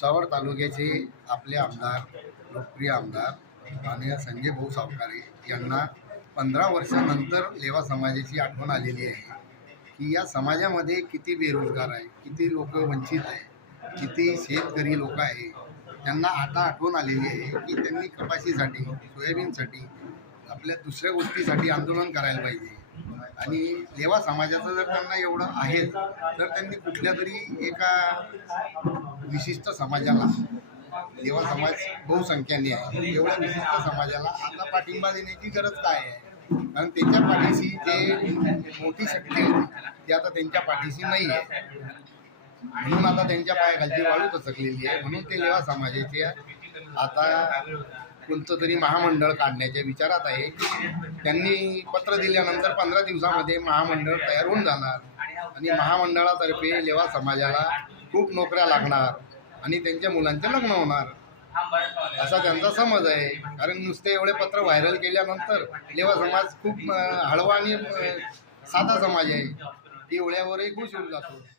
भुसावळ तालुक्याचे आपले आमदार लोकप्रिय आमदार माननीय संजय भाऊ सावकारे यांना पंधरा वर्षानंतर लेवा समाजाची आठवण आलेली आहे की या समाजामध्ये किती बेरोजगार आहे किती लोक वंचित आहे किती शेतकरी लोक आहे त्यांना आता आठवण आलेली आहे की त्यांनी कपाशीसाठी सोयाबीनसाठी आपल्या दुसऱ्या गोष्टीसाठी आंदोलन करायला पाहिजे आणि लेवा समाजाचं जर त्यांना एवढं आहेच तर त्यांनी कुठल्या तरी एका विशिष्ट समाजाला देवा समाज बहुसंख्याने आहे एवढ्या विशिष्ट समाजाला आता पाठिंबा देण्याची गरज काय आहे कारण त्यांच्या पाठीशी जे मोठी शक्ती होती ती आता त्यांच्या पाठीशी नाही आहे म्हणून आता त्यांच्या पायाखालची वाळू कसकलेली आहे म्हणून ते लेवा समाजाचे आता कोणतं तरी महामंडळ काढण्याच्या विचारात आहे त्यांनी पत्र दिल्यानंतर पंधरा दिवसामध्ये महामंडळ तयार होऊन जाणार आणि महामंडळातर्फे लेवा समाजाला खूप नोकऱ्या लागणार आणि त्यांच्या मुलांचे लग्न होणार असा त्यांचा समज आहे कारण नुसते एवढे पत्र व्हायरल केल्यानंतर लेवा समाज खूप हळवा आणि साधा समाज आहे ती ओळ्यावरही खुश होऊन जातो